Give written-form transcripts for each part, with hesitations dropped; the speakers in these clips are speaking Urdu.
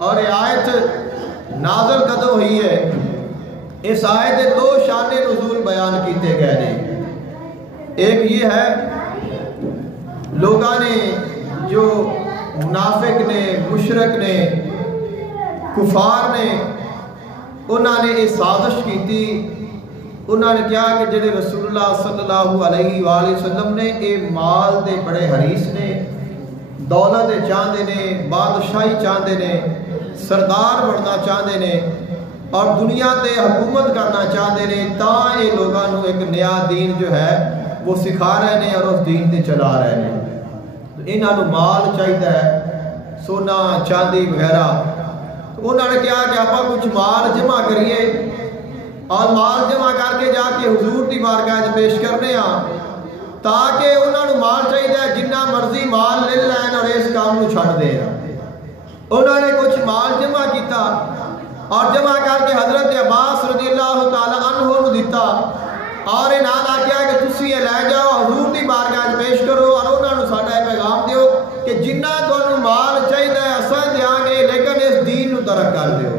اور یہ آیت نازل کدو ہوئی ہے؟ اس آیت کے دو شان نزول بیان کیتے گئے ہیں۔ ایک یہ ہے لوگاں نے جو منافق نے، مشرک نے، کفار نے، انہوں نے یہ سازش کی تھی۔ انہوں نے کہا کہ جڑے رسول اللہ صلی اللہ علیہ وآلہ وسلم نے یہ مال دے بڑے حریص نے، دولت چاہتے نے، بادشاہی چاہتے نے، سردار بننا چاہتے نے اور دنیا تے حکومت کرنا چاہتے نے، تاں یہ لوگوں ایک نیا دین جو ہے وہ سکھا رہے ہیں اور اس دین تے چلا رہے ہیں۔ انہوں نے مال چاہیے ہے، سونا چاندی وغیرہ۔ تو انہوں نے کہا کہ آپ کچھ مال جمع کریے اور مال جمع کر کے جا کے حضور کی بارگاہ پیش کرنے تاکہ انہوں نے مال چاہیے جنہ مرضی مال لے لین اور اس کام کو چھڑ دے۔ انہوں نے کچھ مال جمع کیتا اور جمع کر کے حضرت عباس رضی اللہ تعالی عنہ کو دیتا اور انہوں نے کہا کہ تسی یہ لے جاؤ حضور کی بارگاہ پیش کرو اور انہوں نے ساڈا پیغام دیو کہ جنہ تمہیں مال چاہیے اساں دیاں گے لیکن اس دین کو ترک کر دیو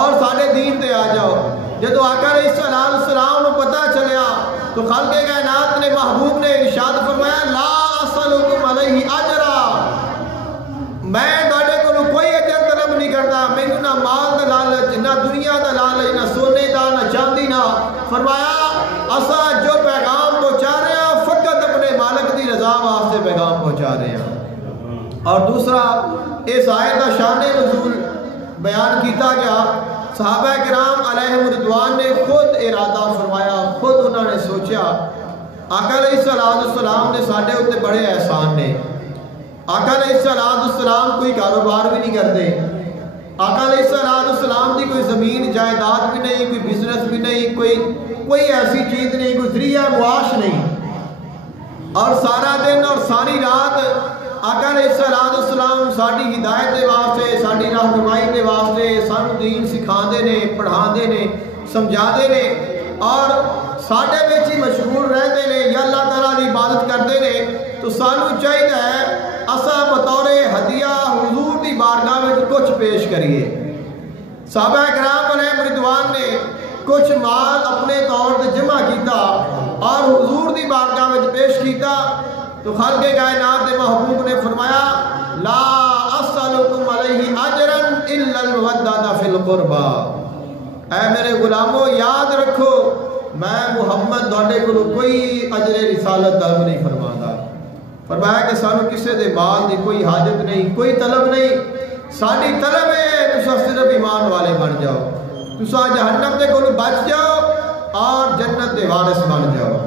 اور ساڈے دین تے آ جاؤ۔ جدو آقا علیہ السلام کو پتہ چلیا تو خلق کائنات نے محبوب نے ارشاد فرمایا لا اسألکم علیہ اجرا، میں تواڈے کولوں کوئی اجر طلب نہیں کرتا، مینوں نہ مال دا لالچ، نہ دنیا دا لالچ، نہ سونے دا، نہ چاندی نہ۔ فرمایا اساں جو پیغام پہنچا رہے ہیں فقط اپنے مالک دی رضا واسطے پیغام پہنچا رہے ہیں۔ اور دوسرا اس آیت کا شان نزول بیان کیتا گیا۔ صحابہ کرام علیہم رضوان نے خود ارادہ فرمایا، خود انہوں نے سوچا آقا علیہ السلام نے ساڈے اوتے بڑے احسان نے۔ آقا علیہ السلام کوئی کاروبار بھی نہیں کرتے، آقا علیہ السلام کی کوئی زمین جائیداد بھی نہیں، کوئی بزنس بھی نہیں، کوئی ایسی چیز نہیں، کوئی ذریعہ معاش نہیں، اور سارا دن اور ساری رات آقا علیہ السلام ساری ہدایت دے واسطے، ساری رہنمائی دے واسطے سانو دین سکھاندے نے، پڑھاندے نے، سمجھاندے نے اور ساڈے وچ ہی مشغول رہندے نے یا اللہ تعالیٰ دی عبادت کرتے نے۔ تو سانو چاہیے ہے اساں بطور ہدیہ حضور دی بارگاہ وچ کچھ پیش کریے۔ صحابہ کرام علیہ رضوان نے کچھ مال اپنے طور تے جمع کیتا اور حضور دی بارگاہ وچ پیش کیتا تو خالق کائنات کے محبوب نے فرمایا لا اسألکم علیہ اجرا الا المودۃ فی القربى، اے میرے غلاموں یاد رکھو میں محمد تواڈے کولوں کوئی اجر رسالت طلب نہیں فرماتا۔ فرمایا کہ سانو کسے دے مال دی کوئی حاجت نہیں، کوئی طلب نہیں، ساری طلب ہے تساں صرف ایمان والے بن جاؤ، تساں جہنم دے کولوں بچ جاؤ اور جنت دے وارث بن جاؤ۔